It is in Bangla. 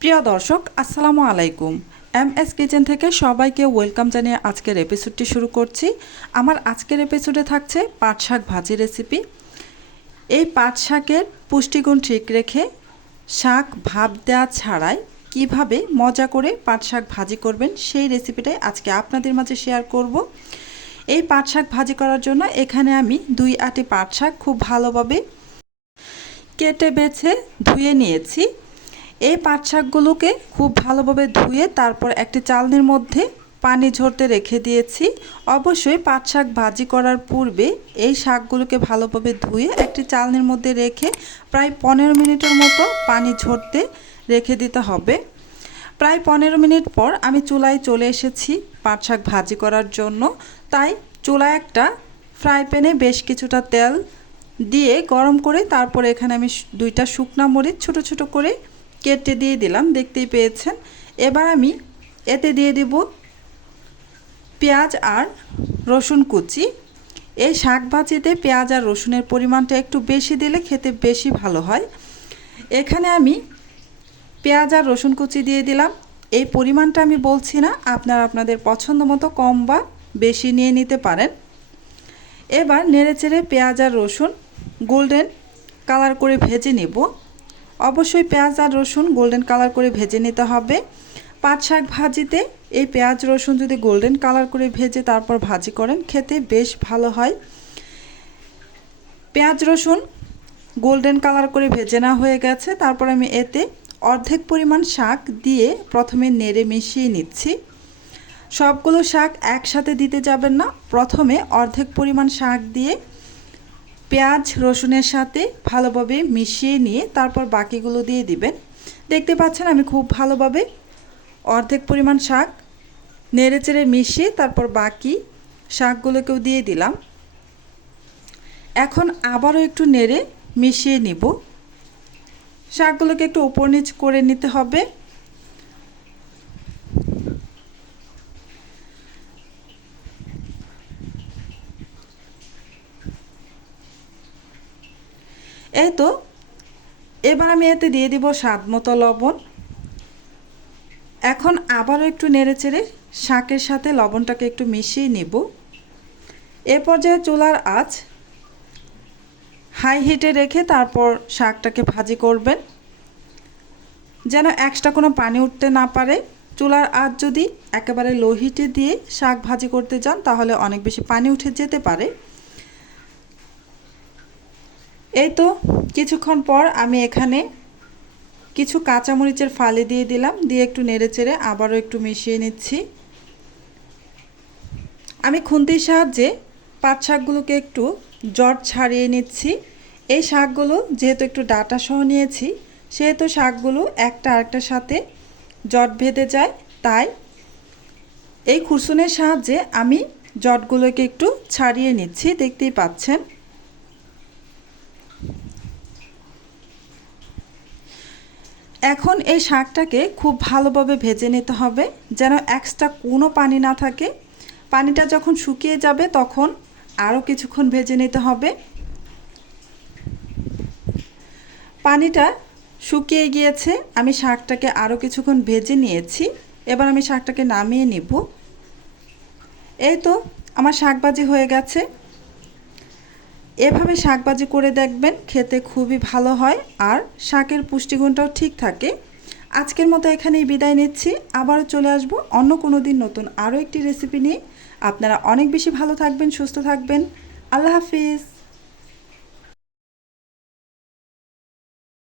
প্রিয় দর্শক আসসালামু আলাইকুম। এমএস কিচেন থেকে সবাইকে ওয়েলকাম জানিয়ে আজকের এপিসোডটি শুরু করছি। আমার আজকের এপিসোডে থাকছে পাট শাক ভাজি রেসিপি। এই পাট শাকের পুষ্টিগুণ ঠিক রেখে শাক ভাপ দেওয়া ছাড়াই কিভাবে মজা করে পাট শাক ভাজি করবেন সেই রেসিপিটাই আজকে আপনাদের মাঝে শেয়ার করব। এই পাট শাক ভাজি করার জন্য এখানে আমি 2 আটি পাট শাক খুব ভালোভাবে কেটে বেছে ধুয়ে নিয়েছি। এই পাট শাকগুলোকে খুব ভালোভাবে ধুয়ে তারপর একটি চালনির মধ্যে পানি ঝরতে রেখে দিয়েছি। অবশ্যই পাট শাক ভাজি করার পূর্বে এই শাকগুলোকে ভালোভাবে ধুয়ে একটি চালনির মধ্যে রেখে প্রায় 15 মিনিটের মতো পানি ঝরতে রেখে দিতে হবে। প্রায় 15 মিনিট পর আমি চুলায় চলে এসেছি পাট শাক ভাজি করার জন্য। তাই চুলায় একটা ফ্রাই প্যানে বেশ কিছুটা তেল দিয়ে গরম করে তারপর এখানে আমি 2টা শুকনা মরিচ ছোট ছোট করে কেটে দিয়ে দিলাম, দেখতেই পেয়েছেন। এবার আমি এতে দিয়ে দেব পেঁয়াজ আর রসুন কুচি। এই শাক ভাজিতে পেঁয়াজ আর রসুনের পরিমাণটা একটু বেশি দিলে খেতে বেশি ভালো হয়। এখানে আমি পেঁয়াজ আর রসুন কুচি দিয়ে দিলাম। এই পরিমাণটা আমি বলছি না, আপনারা আপনাদের পছন্দ মতো কম বা বেশি নিয়ে নিতে পারেন। এবার নেড়েচেড়ে পেঁয়াজ আর রসুন গোল্ডেন কালার করে ভেজে নেব। অবশ্যই পেঁয়াজ আর রসুন গোল্ডেন কালার করে ভেজে নিতে হবে। পাট শাক ভাজিতে এই পেঁয়াজ রসুন যদি গোল্ডেন কালার করে ভেজে তারপর ভাজি করেন খেতে বেশ ভালো হয়। পেঁয়াজ রসুন গোল্ডেন কালার করে ভেজে না হয়ে গেছে, তারপর আমি এতে অর্ধেক পরিমাণ শাক দিয়ে প্রথমে নেড়ে মিশিয়ে নিচ্ছি। সবগুলো শাক একসাথে দিতে যাবেন না, প্রথমে অর্ধেক পরিমাণ শাক দিয়ে পেঁয়াজ রসুনের সাথে ভালোভাবে মিশিয়ে নিয়ে তারপর বাকিগুলো দিয়ে দিবেন। দেখতে পাচ্ছেন আমি খুব ভালোভাবে অর্ধেক পরিমাণ শাক নেড়েচেড়ে মিশিয়ে তারপর বাকি শাকগুলোকেও দিয়ে দিলাম। এখন আবারও একটু নেড়ে মিশিয়ে নিব। শাকগুলোকে একটু উপর নিচ করে নিতে হবে। এই তো, এবার আমি এতে দিয়ে দিব স্বাদ মতো লবণ। এখন আবারও একটু নেড়েচেড়ে শাকের সাথে লবণটাকে একটু মিশিয়ে নেব। এ পর্যায়ে চুলার আঁচ হাই হিটে রেখে তারপর শাকটাকে ভাজি করবেন, যেন এক্সট্রা কোনো পানি উঠতে না পারে। চুলার আঁচ যদি একেবারে লো হিটে দিয়ে শাক ভাজি করতে যান তাহলে অনেক বেশি পানি উঠে যেতে পারে। এই তো কিছুক্ষণ পর আমি এখানে কিছু কাঁচামরিচের ফালি দিয়ে দিলাম, দিয়ে একটু নেড়েচেড়ে আবারও একটু মিশিয়ে নিচ্ছি। আমি খুন্তির সাহায্যে পাট শাকগুলোকে একটু জট ছাড়িয়ে নিচ্ছি। এই শাকগুলো যেহেতু একটু ডাঁটা সহ নিয়েছি সেহেতু শাকগুলো একটা আরেকটার সাথে জট বেঁধে যায়, তাই এই খুরসুনের সাহায্যে আমি জটগুলোকে একটু ছাড়িয়ে নিচ্ছি, দেখতেই পাচ্ছেন। এখন এই শাকটাকে খুব ভালোভাবে ভেজে নিতে হবে যেন এক্সট্রা কোনো পানি না থাকে। পানিটা যখন শুকিয়ে যাবে তখন আরও কিছুক্ষণ ভেজে নিতে হবে। পানিটা শুকিয়ে গিয়েছে, আমি শাকটাকে আরও কিছুক্ষণ ভেজে নিয়েছি। এবার আমি শাকটাকে নামিয়ে নিব। এই তো আমার শাক ভাজি হয়ে গেছে। এভাবে শাক ভাজি করে দেখবেন, খেতে খুবই ভালো হয় আর শাকের পুষ্টিগুণটাও ঠিক থাকে। আজকের মতো এখানেই বিদায় নিচ্ছি, আবারও চলে আসব অন্য কোনো দিন নতুন আরও একটি রেসিপি নিয়ে। আপনারা অনেক বেশি ভালো থাকবেন, সুস্থ থাকবেন। আল্লাহ হাফিজ।